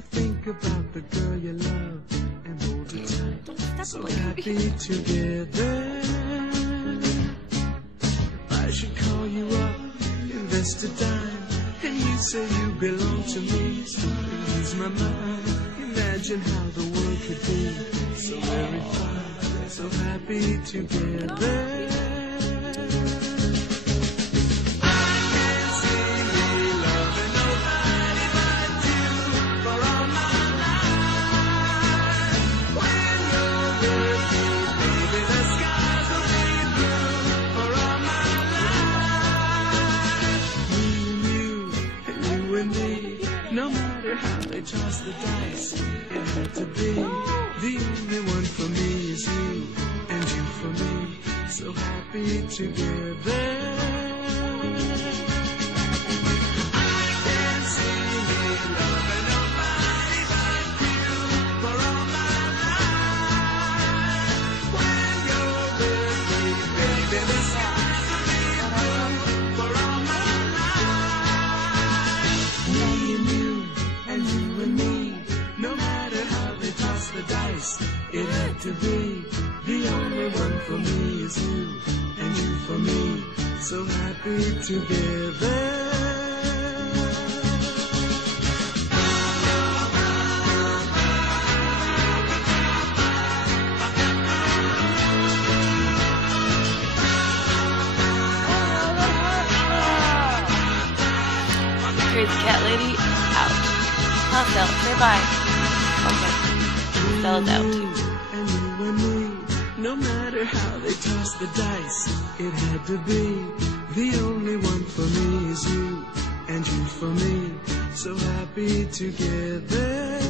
to think about the girl you love and hold her tight. So happy together. If I should call you up, invest a dime, and you say you belong to me, so ease my mind. Imagine how the world could be so very fine, so happy together. No matter how they toss the dice, it had to be. The only one for me is you, and you for me, so happy together. I can't see me loving nobody but you for all my life. When you're with me, baby, the skies will be blue for all my life. Me and you. And you and me, no matter how they toss the dice, it had to be. The only one for me is you, and you for me, so happy together. Crazy cat lady out. I'll sell it. Say bye. Okay. Sell it out too. And you and me, no matter how they toss the dice, it had to be. The only one for me is you, and you for me, so happy together.